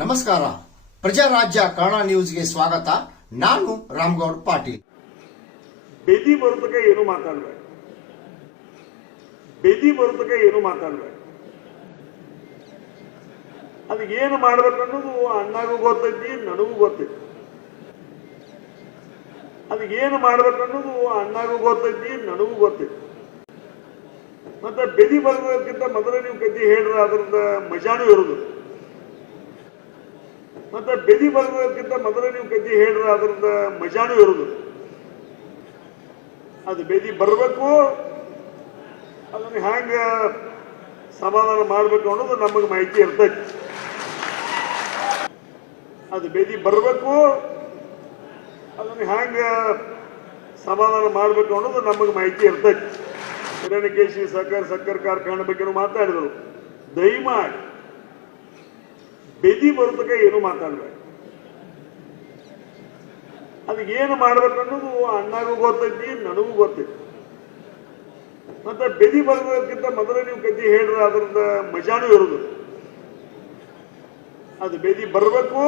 ನಮಸ್ಕಾರ, ಪ್ರಜಾರಾಜ್ಯ ಕನ್ನಡ ನ್ಯೂಸ್ಗೆ ಸ್ವಾಗತ. ನಾನು ರಾಮಗೌಡ ಪಾಟೀಲ್. ಬೇದಿ ಬರೋದಕ್ಕೆ ಏನು ಮಾತಾಡ್ಬೇಕು, ಅದು ಏನು ಮಾಡ್ಬೇಕು ಅನ್ನೋದು ಅಣ್ಣಗೂ ಗೊತ್ತೈತಿ, ನನಗೂ ಗೊತ್ತೈತಿ. ಮತ್ತೆ ಬೇದಿ ಬರೋದಕ್ಕಿಂತ ಮೊದಲೇ ನೀವು ಕಜ್ಜಿ ಹೇಳ್ರೆ ಅದರಿಂದ ಮಜಾನೂ ಇರೋದು. ಅದು ಬೇದಿ ಬರಬೇಕು, ಅದನ್ನ ಹ್ಯಾಂಗ ಸಮಾಧಾನ ಮಾಡಬೇಕು ಅನ್ನೋದು ನಮಗೆ ಮಾಹಿತಿ ಇರ್ತೈತಿ. ಹಿರಣ್ಯಕೇಶಿ ಸಕ್ಕರೆ ಕಾರ್ಖಾನೆ ಬಗ್ಗೆ ಮಾತಾಡಿದರು. ದಯಮಾಡಿ ಬೇದಿ ಬರೋದಕ್ಕೆ ಏನು ಮಾತಾಡ್ಬೇಕು, ಅದು ಏನು ಮಾಡ್ಬೇಕು ಅನ್ನೋದು ಅಣ್ಣಗೂ ಗೊತ್ತೈತಿ, ನನಗೂ ಗೊತ್ತೈತಿ. ಮತ್ತೆ ಬೇದಿ ಬರೋದಕ್ಕಿಂತ ಮೊದಲೇ ನೀವು ಕಜ್ಜಿ ಹೇಳ್ರೆ ಅದರಿಂದ ಮಜಾನೂ ಇರೋದು. ಅದು ಬೇದಿ ಬರಬೇಕು,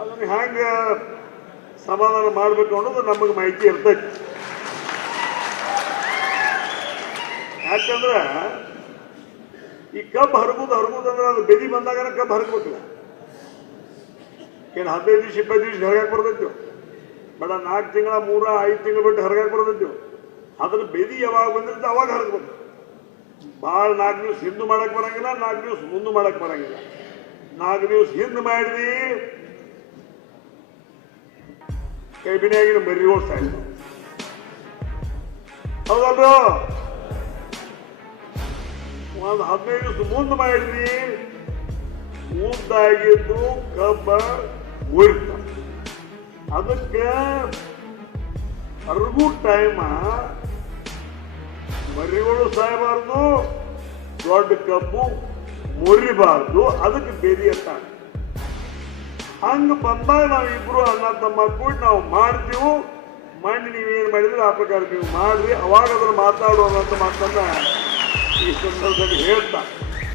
ಅದನ್ನ ಹ್ಯಾಂಗ ಸಮಾಧಾನ ಮಾಡಬೇಕು ಅನ್ನೋದು ನಮಗೆ ಮಾಹಿತಿ ಇರ್ತೈತಿ. ಯಾಕಂದ್ರೆ ಈ ಕಬ್ಬು ಹರಗುದಂದ್ರೆ ಅದು ಬೆದಿ ಬಂದಾಗ ಕಬ್ಬು ಹರಗ್ಬೇಕಲ್ಲ. ಏನು 15 ದಿವಸ 20 ದಿವಸ ಹರಗಾಕ್ ಬರ್ತೈತಿ, ಬಡ 4 ತಿಂಗಳ 3-5 ತಿಂಗಳು ಬಿಟ್ಟು ಹರಗಾಕ್ ಬರ್ತೈತಿ. ಅದ್ರ ಬೆದಿ ಯಾವಾಗ ಬಂದಿರುತ್ತೆ ಅವಾಗ ಹರಗ್ಬೇಕು. ಭಾಳ 4 ದಿವಸ ಹಿಂದೆ ಮಾಡಕ್ ಬರಂಗಿಲ್ಲ, 4 ದಿವಸ ಮುಂದೆ ಮಾಡಕ್ ಬರಂಗಿಲ್ಲ. 4 ದಿವಸ ಹಿಂದೆ ಮಾಡಿದ್ವಿ ಕೈಬಿನಿಯಾಗಿನ ಮರಿಗೋಡ್ ಸಾಯ್ತು, ಹೌದಲ್ರು? ಒಂದು 15 ದಿವಸ ಮುಂದೆ ಮಾಡಿದ್ವಿ, ಮುಂದಾಗಿದ್ದು ಕಬ್ಬ ಉಳಿತ. ಅದಕ್ಕೆ ಅರ್ಗೂ ಟೈಮ ಮರಿಗಳು ಸಾಯಬಾರ್ದು, ದೊಡ್ಡ ಕಬ್ಬು ಮುರಿಬಾರ್ದು. ಅದಕ್ಕೆ ಬೇದಿ ಅಂತ ಹಂಗ ಬಂದಾಗ ನಾವಿಬ್ರು ಅಣ್ಣ ತಮ್ಮ ಕೂಡಿ ನಾವು ಮಾಡ್ತೀವಿ. ಮಾಡಿ ನೀವೇನು ಮಾಡಿದ್ರೆ ಆ ಪ್ರಕಾರ ನೀವು ಮಾಡ್ರಿ, ಅವಾಗ ಅದ್ರ ಮಾತಾಡೋಣ ಅಂತ ಮಾತನ್ನ ಈ ಸಂದರ್ಭದಲ್ಲಿ ಹೇಳ್ತಾ